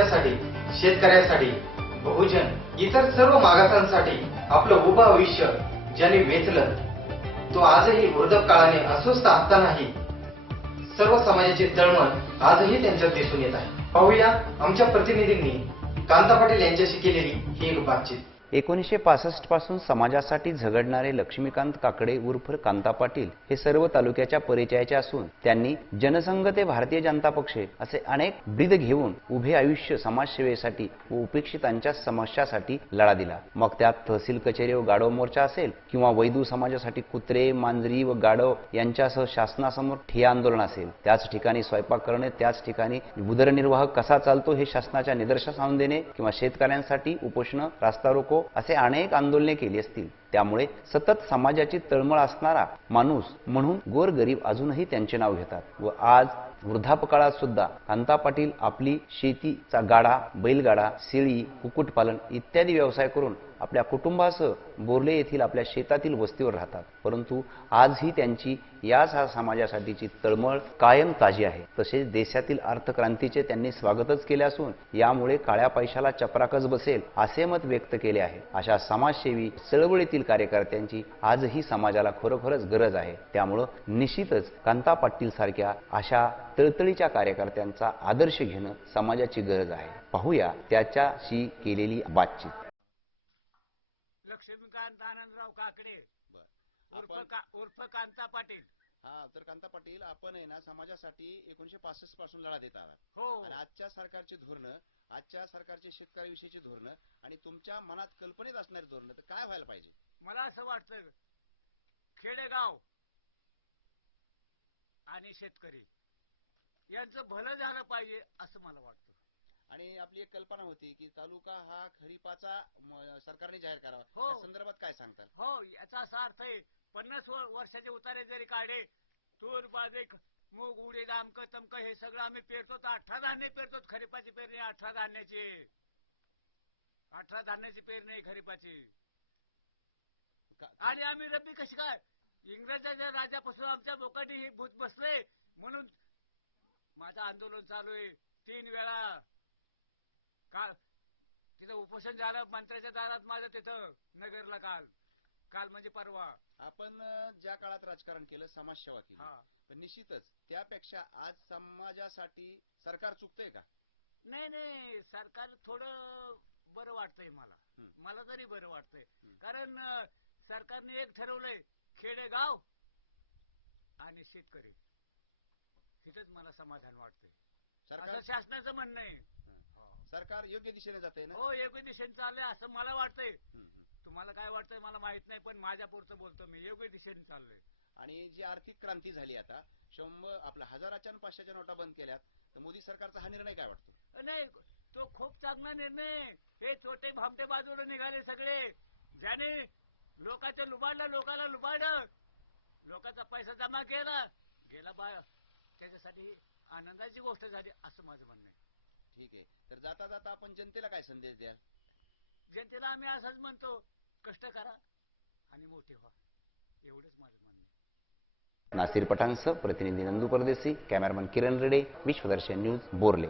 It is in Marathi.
समाजासाठी शेतकऱ्यासाठी बहुजन इतर सर्व मागासांसाठी आपलं उभं आयुष्य ज्याने वेचलं तो आजही वृद्धकाळाने अस्वस्थ असतानाही सर्व समाजाची तळमळ आजही त्यांच्यात दिसून येत आहे. पाहूया आमच्या प्रतिनिधींनी कांता पाटील यांच्याशी केलेली ही एक बातचीत. एकोणीसशे पासष्टपासून समाजासाठी झगडणारे लक्ष्मीकांत काकडे उर्फ कांता पाटील हे सर्व तालुक्याच्या परिचयाचे असून त्यांनी जनसंघ ते भारतीय जनता पक्ष असे अनेक ब्रीद घेऊन उभे आयुष्य समाजसेवेसाठी व उपेक्षितांच्या समस्यासाठी लढा दिला. मग त्यात तहसील कचेरी व गाडव मोर्चा असेल किंवा वैदू समाजासाठी कुत्रे मांजरी व गाडव यांच्यासह शासनासमोर ठिया आंदोलन असेल. त्याच ठिकाणी स्वयंपाक करणे त्याच ठिकाणी उदरनिर्वाह कसा चालतो हे शासनाच्या निदर्शनास आणून देणे किंवा शेतकऱ्यांसाठी उपोषण रास्ता रोको असे अनेक आंदोलने केली असतील. त्यामुळे सतत समाजाची तळमळ असणारा माणूस म्हणून गोरगरीब अजूनही त्यांचे नाव घेतात व आज वृद्धापकाळात सुद्धा कांता पाटील आपली शेतीचा गाडा बैलगाडा शेळी कुक्कुटपालन इत्यादी व्यवसाय करून आपल्या कुटुंबासह बोर्ले येथील आपल्या शेतातील वस्तीवर राहतात. परंतु आजही त्यांची या हा समाजासाठीची तळमळ कायम ताजी आहे. तसेच देशातील अर्थक्रांतीचे त्यांनी स्वागतच केले असून यामुळे काळ्या पैशाला चपराकच बसेल असे मत व्यक्त केले आहे. अशा समाजसेवी चळवळीतील कार्यकर्त्यांची आजही समाजाला खरोखरच गरज आहे. त्यामुळं निश्चितच कांता पाटील सारख्या अशा तळतळीच्या कार्यकर्त्यांचा आदर्श घेणं समाजाची गरज आहे. पाहूया त्याच्याशी केलेली बातचीत. लक्ष्मीकांत आनंदराव काकडे. उर्फ आपण- का उर्फ कांता पाटील. हा तर कांता पाटील आपण आहे ना समाजासाठी एकोणीशे पासष्टपासून लढा देत आहात. हो. आणि आजच्या सरकारची धोरणं आजच्या सरकारचे शेतकऱ्याविषयीची धोरणं आणि तुमच्या मनात कल्पनेत असणारी धोरणं तर काय व्हायला पाहिजे? मला असं वाटतं खेडेगाव आणि शेतकरी. यांचं भलं झालं पाहिजे असं मला वाटतं. आणि आपली एक कल्पना होती की तालुका हा खरीपाचा म, सरकारने जाहीर करावा. हो. त्या संदर्भात काय सांगताल? हो याचा असा अर्थ आहे पन्नास वर- वर्षाचे उतारे जरी काढे तूर बाजरी मूग उडीद आमक तमक हे सगळं आम्ही पेरतो तर अठरा धान्य पेरतो खरीपाची पेरणी अठरा धान्याची. अठरा धान्याची पेरणी आहे खरीपाची. का- आणि आम्ही रब्बी कशी काय? इंग्रजाच्या राजापासून आमच्या लोकांनी ही भूत बसले म्हणून माझं आंदोलन चालू आहे. तीन वेळा. काल तिथं उपोषण झालं मंत्र्याच्या दारात माझं तिथं नगरला काल. काल म्हणजे परवा. आपण ज्या काळात राजकारण केलं समाजसेवा केली हा. पण निश्चितच त्यापेक्षा आज समाजासाठी सरकार चुकतंय का? नाही नाही. सरकार थोडं बरं वाटतंय मला. हं. मला तरी बरं वाटतंय. कारण अं, सरकारने एक ठरवलंय खेडेगाव आणि शेतकरी. तिथंच मला समाधान वाटतंय. सरकार असं शासनाचं म्हणणं आहे. सरकार योग्य दिशेने जाते ना? हो योग्य दिशेने चाललंय असं मला वाटतंय. तुम्हाला काय वाटतंय मला माहीत नाही पण माझ्या पुरतं बोलतो मी. योग्य दिशेने चाललोय. आणि जी आर्थिक क्रांती झाली आता शंभर आपल्या हजाराच्या आणि पाचशेच्या नोटा बंद केल्यात तर मोदी सरकारचा हा निर्णय काय वाटतो? नाही तो खूप चांगला निर्णय आहे. हे छोटे भामटे बाजूला निघाले सगळे. ज्याने लोकांचं लुबाडलं लोकांना लुबाडलं. लोकांचा पैसा जमा केला. गेला बा त्याच्यासाठी आनंदाची गोष्ट झाली असं माझं म्हणणं आहे. ठीक आहे. तर जाता जाता आपण जनतेला काय संदेश द्या? जनतेला आम्ही असंच म्हणतो कष्ट करा आणि मोठे व्हा. एवढंच माझं म्हणणं आहे. नासिर पठाणसह प्रतिनिधी नंदू परदेशी कॅमेरामन किरण रेडे विश्वदर्शन न्यूज बोर्ले.